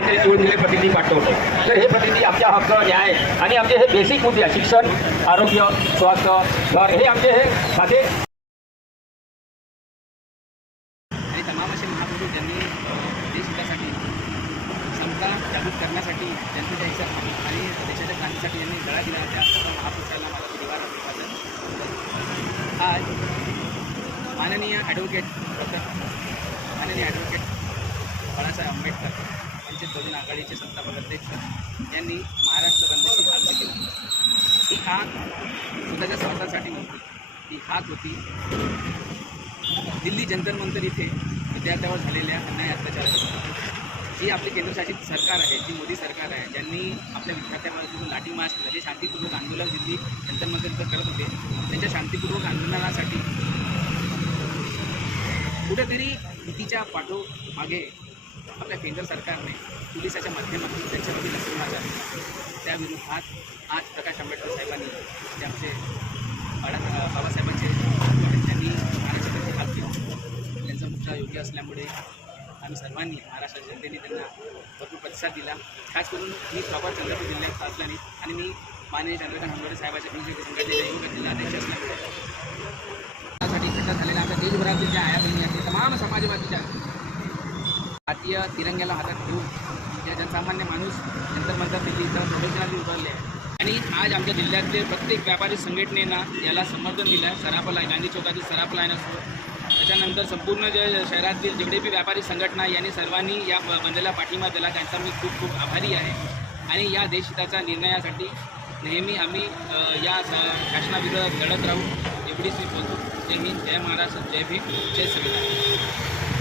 निवडलेले प्रतिनिधी पाठवतो. तर हे प्रतिनिधी आमच्या हक्क, न्याय आणि आमचे हे बेसिक मुद्दे शिक्षण, आरोग्य, स्वास्थ्य, घर हे आमचे हे साधे आणि तमाम असे महापुरुष ज्यांनी देशहितासाठी समता जागृत करण्यासाठी जनतेच्या हितासाठी आणि देशाच्या क्रांतीसाठी यांनी लढा दिला त्या सर्व महापुरुषांना मला परिवार अभिवादन. आज माननीय ॲडव्होकेट बाळासाहेब आंबेडकर वंचित बहुजन आघाडीचे संस्थापक अध्यक्ष यांनी महाराष्ट्र बंदची हाक केली. ही हाक स्वतःच्या स्वार्थासाठी नव्हती, ही हाक होती दिल्ली जंतर मंतर इथे विद्यार्थ्यावर झालेल्या अन्याय अत्याचाराची. जी आपली केंद्रशासित सरकार आहे, जी मोदी सरकार आहे, ज्यांनी आपल्या विद्यार्थ्यांवर लाठी मार्च केला, जे शांतीपूर्वक आंदोलन दिल्ली जंतर मंतर करत होते, त्यांच्या शांतीपूर्वक आंदोलनासाठी कुठेतरी भीतीच्या पाठोमागे आपल्या केंद्र सरकारने पोलिसाच्या माध्यमातून त्यांच्यावरती लक्ष्मीनाचा त्याविरोधात आज प्रकाश आंबेडकर साहेबांनी जे आमचे बाबासाहेबांचे त्यांनी महाराष्ट्राची हात केला. त्यांचा मुद्दा योग्य असल्यामुळे आम्ही सर्वांनी महाराष्ट्राच्या जनतेने त्यांना भरपूर प्रतिसाद दिला. खास करून मी प्रॉपर चंद्रपूर जिल्ह्यात असल्याने आणि मी माननीय चंद्रकांत हंबर्डे साहेबांच्या बीजेपी संघटनेच्या युवक जिल्हाध्यक्ष असल्यामुळे झालेल्या आमच्या देशभरातील ज्या आया बहिणी आहेत तमाम समाजवादीच्या भारतीय तिरंग्याला हातात घेऊन ज्या जनसामान्य माणूस नंतर म्हणतात दिल्ली इथं प्रोफेशनली उभारले आहे. आणि आज आमच्या जिल्ह्यातले प्रत्येक व्यापारी संघटनेनं याला समर्थन दिलं आहे. सराफ लाईन, गांधी चौकातील सराफ लाईन असो, त्याच्यानंतर संपूर्ण जे शहरातील जेवढे बी व्यापारी संघटना यांनी सर्वांनी या बंदला पाठिंबा दिला, त्यांचा मी खूप खूप आभारी आहे. आणि या देशहिताच्या निर्णयासाठी नेहमी आम्ही या शासनाविरोधात लढत राहू एवढीच मी बोलतो. जय हिंद, जय महाराष्ट्र, जय भीम, जय संविधान.